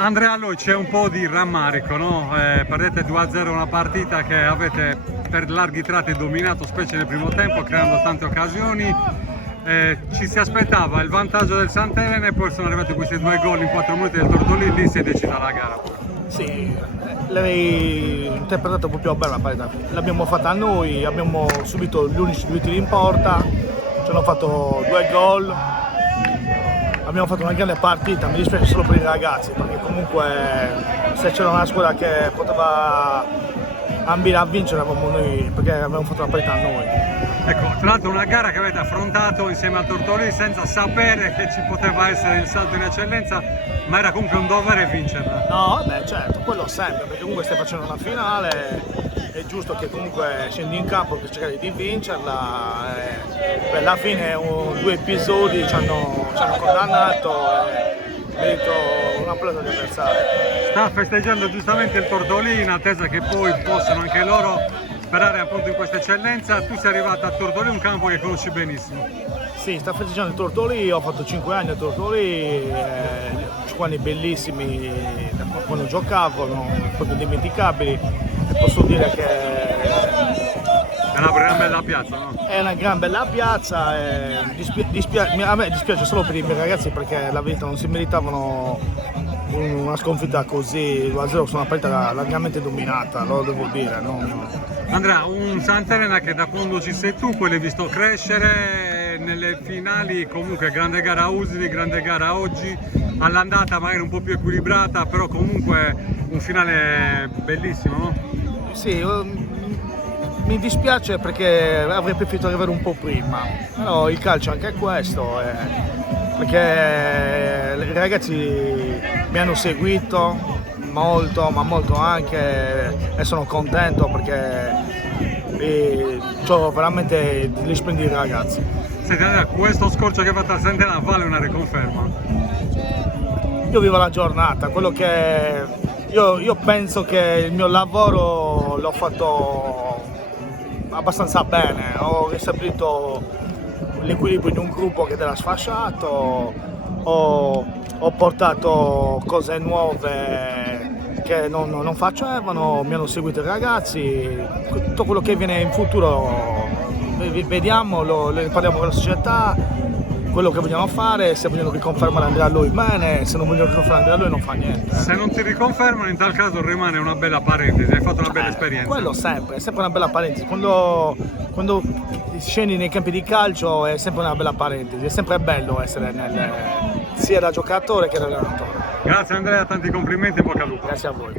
Andrea, Alloi, c'è un po' di rammarico, no? Perdete 2-0 una partita che avete per larghi tratti dominato, specie nel primo tempo, creando tante occasioni. Ci si aspettava il vantaggio del Sant'Elena e poi sono arrivati questi 2 gol in 4 minuti del Tortolì, lì si è decisa la gara. Sì, l'hai interpretato proprio bene la partita. L'abbiamo fatta noi, abbiamo subito gli unici 2 tiri in porta, ci hanno fatto 2 gol. Abbiamo fatto una grande partita, mi dispiace solo per i ragazzi, perché comunque se c'era una squadra che poteva ambire a vincere eravamo noi, perché abbiamo fatto la partita noi. Ecco, tra l'altro una gara che avete affrontato insieme al Tortolì senza sapere che ci poteva essere il salto in eccellenza, ma era comunque un dovere vincerla. No, beh certo, quello sempre, perché comunque stai facendo una finale, è giusto che comunque scendi in campo per cercare di vincerla. Per la fine 2 episodi ci hanno condannato e merito un applauso agli avversari. Sta festeggiando giustamente il Tortolì in attesa che poi possano anche loro sperare appunto in questa eccellenza. Tu sei arrivato a Tortolì, un campo che conosci benissimo. Sì, sta festeggiando il Tortolì, ho fatto 5 anni a Tortolì, 5 anni bellissimi da quando giocavo, proprio indimenticabili, e posso dire che È una gran bella piazza, no? è una gran bella piazza, e a me dispiace solo per i miei ragazzi perché la verità non si meritavano una sconfitta così 2-0 su una partita largamente dominata, lo devo dire. Andrea, un Sant'Elena che da quando ci sei tu poi l'hai visto crescere nelle finali, comunque grande gara a Usini, grande gara oggi, all'andata magari un po' più equilibrata, però comunque un finale bellissimo, no? Sì, mi dispiace perché avrei preferito arrivare un po' prima, però il calcio anche è questo, perché i ragazzi mi hanno seguito molto, ma molto anche, e sono contento perché ho veramente degli splendidi ragazzi. Senti Andrea, questo scorcio che ha fatto a Sant'Elena vale una riconferma? Io vivo la giornata, quello che io penso che il mio lavoro l'ho fatto abbastanza bene, ho ristabilito l'equilibrio in un gruppo che era sfasciato, ho portato cose nuove che non facevano, mi hanno seguito i ragazzi, tutto quello che viene in futuro vediamo, ne parliamo con la società, quello che vogliamo fare, se vogliono riconfermare Andrea Alloi bene, se non vogliono riconfermare Andrea Alloi non fa niente. Se non ti riconfermano in tal caso rimane una bella parentesi, hai fatto una bella esperienza. Quello sempre, è sempre una bella parentesi, quando scendi nei campi di calcio è sempre una bella parentesi, è sempre bello essere sia da giocatore che da allenatore. Grazie Andrea, tanti complimenti e bocca al lupo. Grazie a voi.